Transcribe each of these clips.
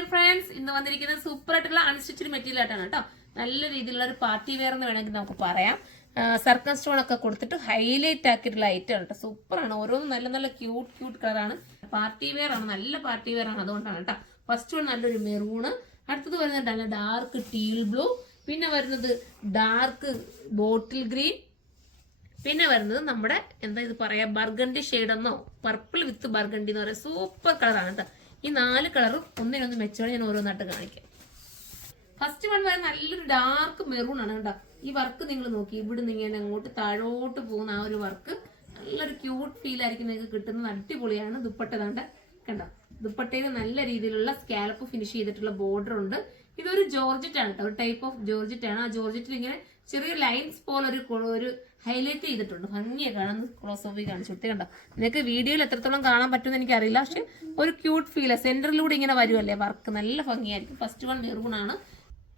Dear friends, ഇന്ന് വന്നിരിക്കുന്നത് super ആയിട്ടുള്ള അൺസ്റ്റിച്ചഡ് മെറ്റീരിയൽ ആയിട്ടാണ് കേട്ടോ. നല്ല രീതിയിലുള്ള ഒരു പാർട്ടി വെയർ എന്ന് വേണമെങ്കിൽ നമുക്ക് പറയാം. സർക്കൺ സ്റ്റോൺ ഒക്കെ കൊടുത്തിട്ട് ഹൈലൈറ്റ് ആക്കിയിട്ടുള്ള ഐറ്റം ആണ് കേട്ടോ. സൂപ്പറാണ്. ഓരോന്നും നല്ല നല്ല ക്യൂട്ട് കളറാണ്. പാർട്ടി വെയർ ആണ്, നല്ല പാർട്ടി വെയർ ആണ്. അതുകൊണ്ടാണ് കേട്ടോ. ഫസ്റ്റ് വൺ നല്ലൊരു മെറൂണ്, അടുത്തത് വരുന്നത് നല്ല ഡാർക്ക് ടീൽ ബ്ലൂ, പിന്നെ വരുന്നത് ഡാർക്ക് ബോട്ടിൽ ഗ്രീൻ, പിന്നെ വരുന്നത് നമ്മുടെ എന്താ ഇത് പറയാ ബർഗണ്ടി ഷെയ്ഡ് എന്നോ പർപ്പിൾ വിത്ത് ബർഗണ്ടി എന്ന് പറയാം. സൂപ്പർ കളറാണ് കേട്ടോ. ഈ 4 കളറും ഒന്നിനൊന്ന് മെച്ചോടെ ഞാൻ ഓരോന്നായിട്ട് കാണിക്കാം. ഫസ്റ്റ് വൺ വരെ നല്ലൊരു ഡാർക്ക് മെറൂൺ ആണ് കേട്ടോ. ഈ വർക്ക് നിങ്ങൾ നോക്കി, ഇവിടെ ഇങ്ങനെ അങ്ങോട്ട് താഴോട്ട് പോകുന്ന ആ ഒരു വർക്ക് നല്ലൊരു ക്യൂട്ട് ഫീൽ ആയിരിക്കും നിങ്ങൾക്ക് കിട്ടുന്നത്. അടിപൊളിയാണ്. ദുപ്പട്ടതാണ്ട് കണ്ടോ, ദുപ്പട്ടയിൽ നല്ല രീതിയിലുള്ള സ്കാലപ്പ് ഫിനിഷ് ചെയ്തിട്ടുള്ള ബോർഡർ ഉണ്ട്. ഇതൊരു ജോർജറ്റ് ആണ് കേട്ടോ, ഒരു ടൈപ്പ് ഓഫ് ജോർജറ്റ് ആണ്. ആ ജോർജറ്റിൽ ഇങ്ങനെ ചെറിയ ലൈൻസ് പോലെ ഒരു ഹൈലൈറ്റ് ചെയ്തിട്ടുണ്ട്. ഭംഗിയെ കാണുന്ന ക്ലോസ് ഓഫ് കാണിച്ചു കൊടുത്തേ കണ്ടോ. നിങ്ങൾക്ക് വീഡിയോയിൽ എത്രത്തോളം കാണാൻ പറ്റുമെന്ന് എനിക്കറിയില്ല, പക്ഷെ ഒരു ക്യൂട്ട് ഫീൽ. സെന്ററിലൂടെ ഇങ്ങനെ വരുമല്ലേ വർക്ക്, നല്ല ഭംഗിയായിരിക്കും. ഫസ്റ്റ് വൺ മെറൂൺ ആണ്.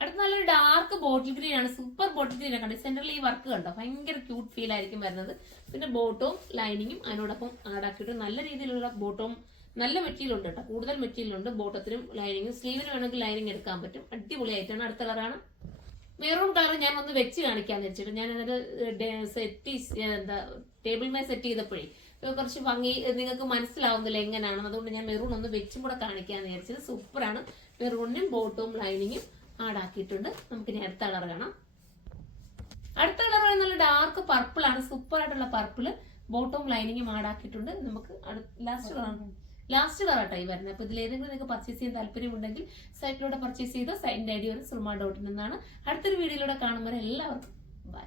അടുത്ത നല്ലൊരു ഡാർക്ക് ബോട്ടിൽ ഗ്രീൻ ആണ്. സൂപ്പർ ബോട്ടിൽ ഗ്രീൻ ആണ്. സെന്ററിൽ ഈ വർക്ക് കണ്ടോ, ഭയങ്കര ക്യൂട്ട് ഫീൽ ആയിരിക്കും വരുന്നത്. പിന്നെ ബോട്ടവും ലൈനിങ്ങും അതിനോടൊപ്പം ആഡാക്കിയിട്ട് നല്ല രീതിയിലുള്ള ബോട്ടവും നല്ല മെറ്റീരിയൽ ഉണ്ട് കേട്ടോ. കൂടുതൽ മെറ്റീരിയൽ ഉണ്ട് ബോട്ടത്തിനും ലൈനിങ്ങും. സ്ലീവിന് വേണമെങ്കിൽ ലൈനിങ് എടുക്കാൻ പറ്റും. അടിപൊളിയായിട്ടാണ്. അടുത്ത കളറാണ് മെറൂൺ കളർ. ഞാൻ ഒന്ന് വെച്ച് കാണിക്കാന്ന് വെച്ചിട്ട് ഞാൻ അതിന്റെ എന്താ ടേബിൾ മേ സെറ്റ് ചെയ്തപ്പോഴേ കുറച്ച് ഭംഗി നിങ്ങൾക്ക് മനസ്സിലാവുന്നില്ല എങ്ങനെയാണെന്ന്. അതുകൊണ്ട് ഞാൻ മെറൂൺ ഒന്ന് വെച്ചും കൂടെ കാണിക്കാന്ന് വിചാരിച്ചത്. സൂപ്പറാണ്. മെറൂണിനും ബോട്ടവും ലൈനിങ്ങും ആഡാക്കിയിട്ടുണ്ട്. നമുക്ക് ഇനി അടുത്ത കളർ കാണാം. അടുത്ത കളർ നല്ല ഡാർക്ക് പർപ്പിൾ ആണ്. സൂപ്പർ ആയിട്ടുള്ള പർപ്പിള് ബോട്ടവും ലൈനിങ്ങും ആഡാക്കിയിട്ടുണ്ട്. നമുക്ക് ലാസ്റ്റ് കളർ ആയിട്ടായി വരുന്നത്. അപ്പൊ ഇതിൽ ഏതെങ്കിലും നിങ്ങൾക്ക് പർച്ചേസ് ചെയ്യാൻ താല്പര്യമുണ്ടെങ്കിൽ സൈറ്റിലൂടെ പർച്ചേസ് ചെയ്തോ. സൈറ്റിന്റെ ഐഡി ഒരു സുൽമ.in എന്നാണ്. അടുത്തൊരു വീഡിയോയിലൂടെ കാണുമ്പോൾ എല്ലാവർക്കും ബൈ.